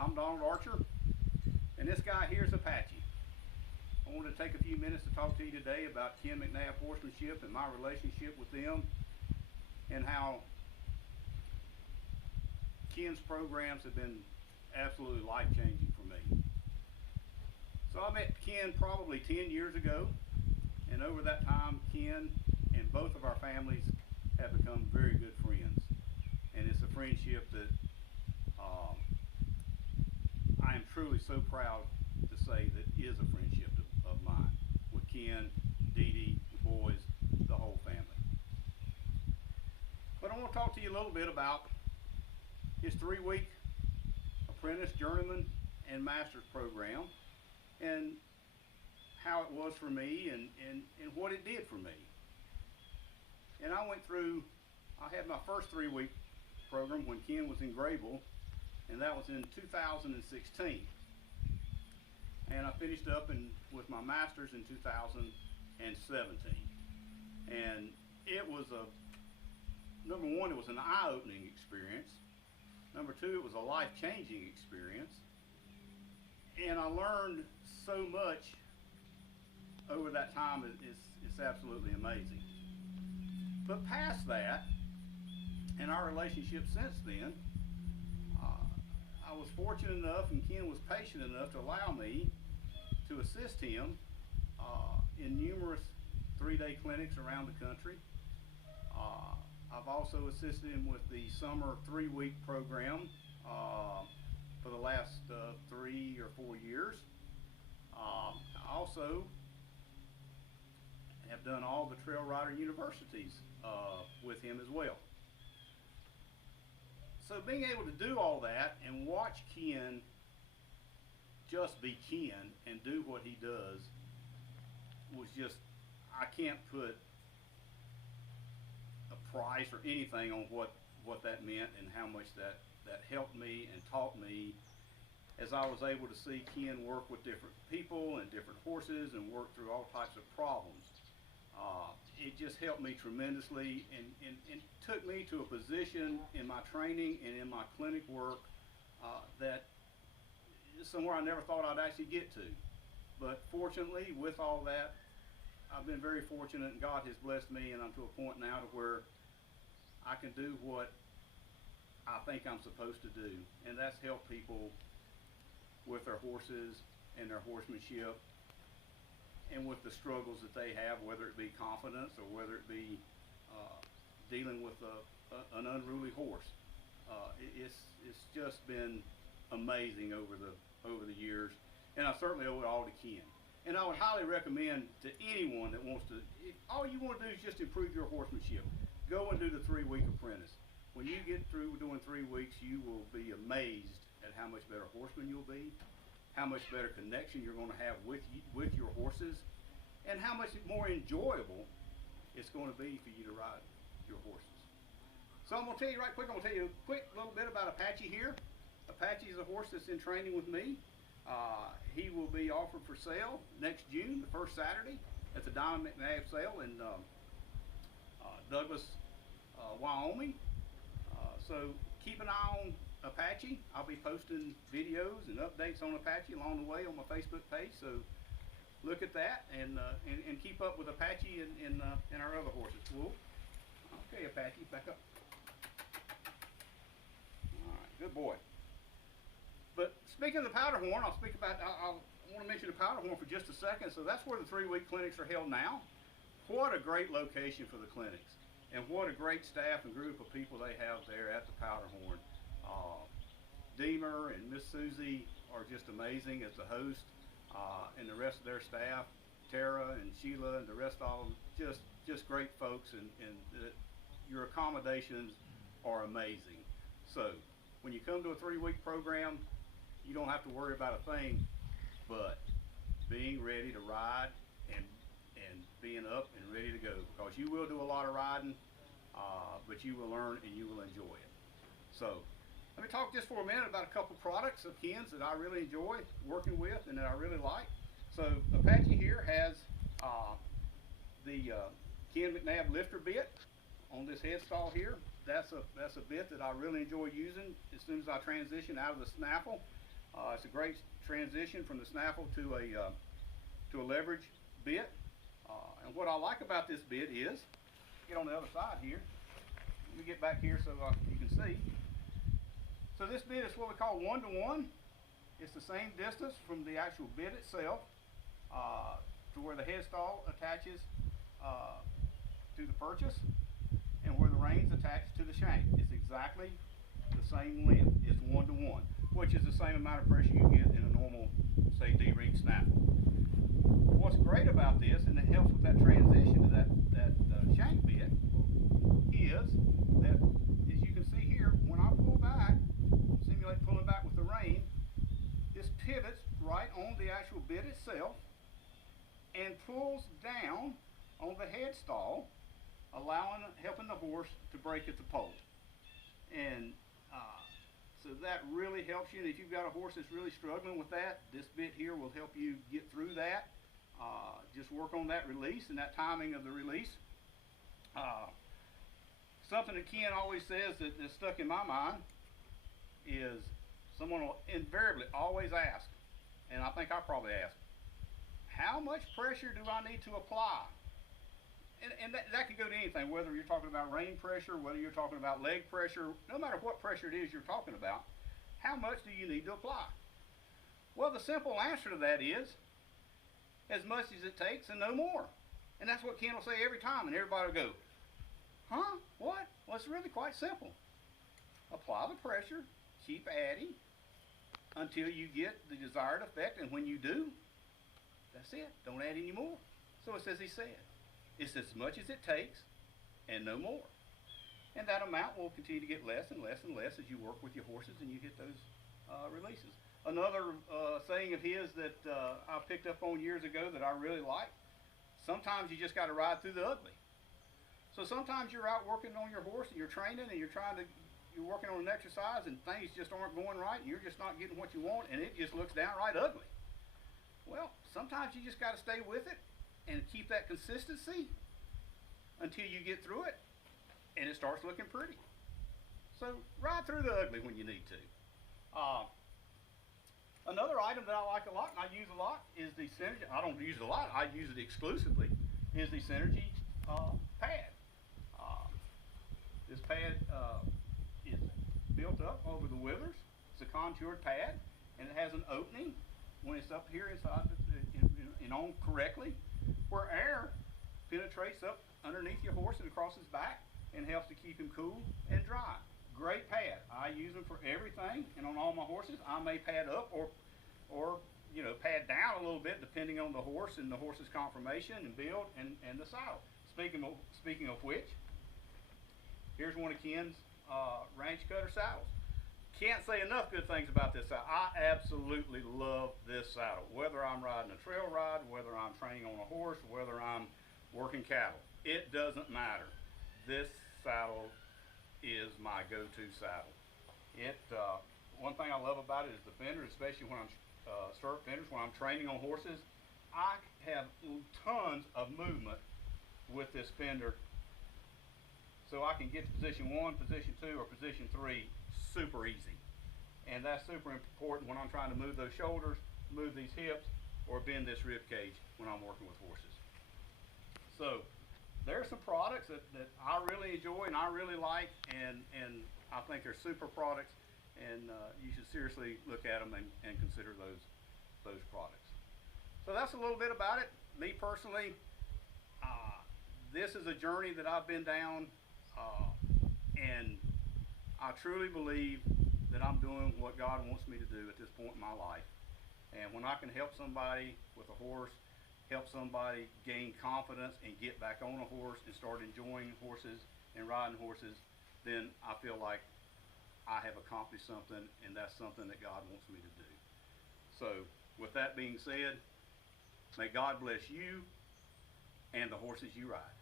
I'm Donald Archer, and this guy here is Apache. I wanted to take a few minutes to talk to you today about Ken Mcnab Horsemanship and my relationship with them, and how Ken's programs have been absolutely life-changing for me. So I met Ken probably 10 years ago, and over that time, Ken and both of our families have become very good friends. And it's a friendship that I am truly so proud to say that is a friendship of mine with Ken, Dee Dee, the boys, the whole family. But I want to talk to you a little bit about his 3-week Apprentice, Journeyman, and Master's program, and how it was for me and what it did for me. And I went through, I had my first 3-week program when Ken was in Grayville, and that was in 2016. And I finished up with my master's in 2017. And it was number one, it was an eye-opening experience. Number two, it was a life-changing experience. And I learned so much over that time. It's absolutely amazing. But past that, and our relationship since then, I was fortunate enough, and Ken was patient enough to allow me to assist him in numerous 3-day clinics around the country. I've also assisted him with the summer 3-week program for the last 3 or 4 years. I also have done all the Trail Rider Universities with him as well. So being able to do all that and watch Ken just be Ken and do what he does was just, I can't put a price or anything on what that meant and how much that helped me and taught me as I was able to see Ken work with different people and different horses and work through all types of problems. It just helped me tremendously and took me to a position in my training and in my clinic work that is somewhere I never thought I'd actually get to. But fortunately, with all that, I've been very fortunate, and God has blessed me, and I'm to a point now to where I can do what I think I'm supposed to do, and that's help people with their horses and their horsemanship, and with the struggles that they have, whether it be confidence or whether it be dealing with an unruly horse. It's just been amazing over the years, and I certainly owe it all to Ken. And I would highly recommend to anyone that wants to, if all you want to do is just improve your horsemanship, go and do the 3-week apprentice. When you get through doing 3 weeks, you will be amazed at how much better horseman you'll be, how much better connection you're going to have with your horses, and how much more enjoyable it's going to be for you to ride your horses. So I'm going to tell you right quick, I'm going to tell you a quick little bit about Apache here. Apache is a horse that's in training with me. He will be offered for sale next June, the first Saturday, at the Diamond Mcnab sale in Douglas, Wyoming. So keep an eye on Apache. I'll be posting videos and updates on Apache along the way on my Facebook page. So look at that and keep up with Apache and our other horses. Cool. Okay, Apache, back up. All right, good boy. But speaking of the powder horn, I want to mention the powder horn for just a second. So that's where the 3-week clinics are held now. What a great location for the clinics, and what a great staff and group of people they have there at the powder horn. Deemer and Miss Susie are just amazing as the host, and the rest of their staff, Tara and Sheila and the rest of them, just great folks, and your accommodations are amazing. So when you come to a 3-week program, you don't have to worry about a thing but being ready to ride and being up and ready to go, because you will do a lot of riding, but you will learn and you will enjoy it. So let me talk just for a minute about a couple products of Ken's that I really enjoy working with and that I really like. So Apache here has the Ken Mcnab lifter bit on this headstall here. That's a bit that I really enjoy using as soon as I transition out of the snaffle. It's a great transition from the snaffle to a leverage bit. And what I like about this bit is, get on the other side here. Let me get back here so you can see. So this bit is what we call 1-to-1. It's the same distance from the actual bit itself to where the headstall attaches to the purchase and where the reins attach to the shank. It's exactly the same length. It's 1-to-1, which is the same amount of pressure you get in a normal, say, D-ring snaffle. What's great about this, and it helps with that transition to that shank bit, is that, as you can see here, when I pull back, simulate pulling back with the rein, this pivots right on the actual bit itself and pulls down on the headstall, helping the horse to break at the pole. And so that really helps you. And if you've got a horse that's really struggling with that, this bit here will help you get through that. Just work on that release and that timing of the release. Something that Ken always says that's stuck in my mind is someone will invariably always ask, and I think I probably asked, how much pressure do I need to apply? And that could go to anything, whether you're talking about rein pressure, whether you're talking about leg pressure, no matter what pressure it is you're talking about, how much do you need to apply? Well, the simple answer to that is as much as it takes and no more. And that's what Ken will say every time, and everybody will go, huh? What? Well, it's really quite simple. Apply the pressure, keep adding until you get the desired effect, and when you do, that's it. Don't add any more. So it's as he said. It's as much as it takes and no more. And that amount will continue to get less and less and less as you work with your horses and you hit those releases. Another saying of his that I picked up on years ago that I really like, sometimes you just got to ride through the ugly. So sometimes you're out working on your horse and you're training and you're working on an exercise and things just aren't going right and you're just not getting what you want and it just looks downright ugly. Well, sometimes you just got to stay with it and keep that consistency until you get through it and it starts looking pretty. So ride through the ugly when you need to. Another item that I like a lot and I use a lot is the Synergy. I don't use it a lot, I use it exclusively, is the Synergy pad. This pad is built up over the withers. It's a contoured pad and it has an opening when it's up here inside and on correctly, where air penetrates up underneath your horse and across his back and helps to keep him cool and dry. Great pad. I use them for everything, and on all my horses I may pad up or pad down a little bit depending on the horse and the horse's conformation and build and the saddle. Speaking of which, here's one of Ken's range cutter saddles. Can't say enough good things about this saddle. I absolutely love this saddle. Whether I'm riding a trail ride, whether I'm training on a horse, whether I'm working cattle, it doesn't matter. This saddle is my go-to saddle. One thing I love about it is the fenders, especially when I'm stirrup fenders, when I'm training on horses. I have tons of movement with this fender, so I can get to position 1, position 2, or position 3 super easy. And that's super important when I'm trying to move those shoulders, move these hips, or bend this rib cage when I'm working with horses. So there are some products that I really enjoy and I really like, and I think they're super products, and you should seriously look at them and consider those products. So that's a little bit about it. Me personally, this is a journey that I've been down, and I truly believe that I'm doing what God wants me to do at this point in my life. And when I can help somebody with a horse, help somebody gain confidence and get back on a horse and start enjoying horses and riding horses, then I feel like I have accomplished something, and that's something that God wants me to do. So with that being said, may God bless you and the horses you ride.